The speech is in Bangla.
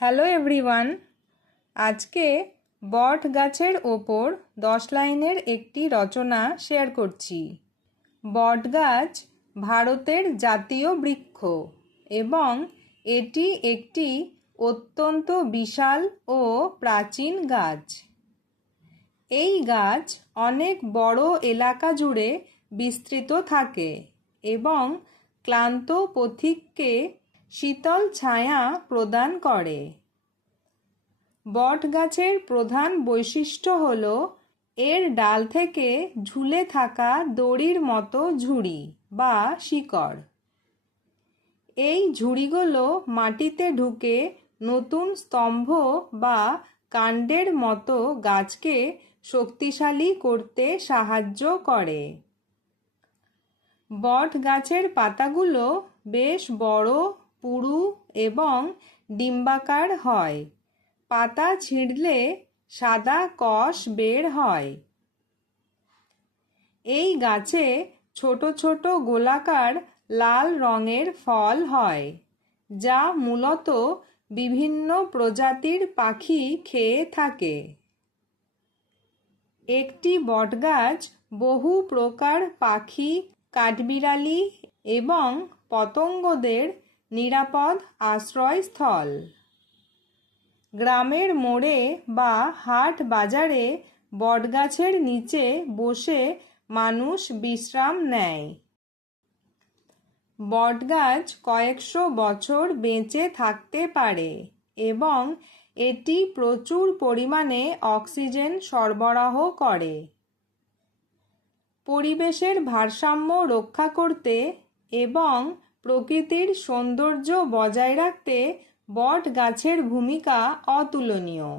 হ্যালো এভরিওয়ান, আজকে বট গাছের ওপর 10 লাইনের একটি রচনা শেয়ার করছি। বট গাছ ভারতের জাতীয় বৃক্ষ এবং এটি একটি অত্যন্ত বিশাল ও প্রাচীন গাছ। এই গাছ অনেক বড় এলাকা জুড়ে বিস্তৃত থাকে এবং ক্লান্ত পথিককে শীতল ছায়া প্রদান করে। বট গাছের প্রধান বৈশিষ্ট্য হল এর ডাল থেকে ঝুলে থাকা দড়ির মতো ঝুড়ি বা শিকড়। এই ঝুড়িগুলো মাটিতে ঢুকে নতুন স্তম্ভ বা কাণ্ডের মতো গাছকে শক্তিশালী করতে সাহায্য করে। বট গাছের পাতাগুলো বেশ বড়, পুরু এবং ডিম্বাকার হয়। পাতা ছিঁড়লে সাদা কষ বের হয়। এই গাছে ছোট ছোট গোলাকার লাল রঙের ফল হয়, যা মূলত বিভিন্ন প্রজাতির পাখি খেয়ে থাকে। একটি বটগাছ বহু প্রকার পাখি, কাঠবিড়ালি এবং পতঙ্গদের নিরাপদ আশ্রয়স্থল। গ্রামের মোড়ে বা হাট বাজারে বটগাছের নিচে বসে মানুষ বিশ্রাম নেয়। বটগাছ কয়েকশো বছর বেঁচে থাকতে পারে এবং এটি প্রচুর পরিমাণে অক্সিজেন সরবরাহ করে। পরিবেশের ভারসাম্য রক্ষা করতে এবং প্রকৃতির সৌন্দর্য বজায় রাখতে বট গাছের ভূমিকা অতুলনীয়।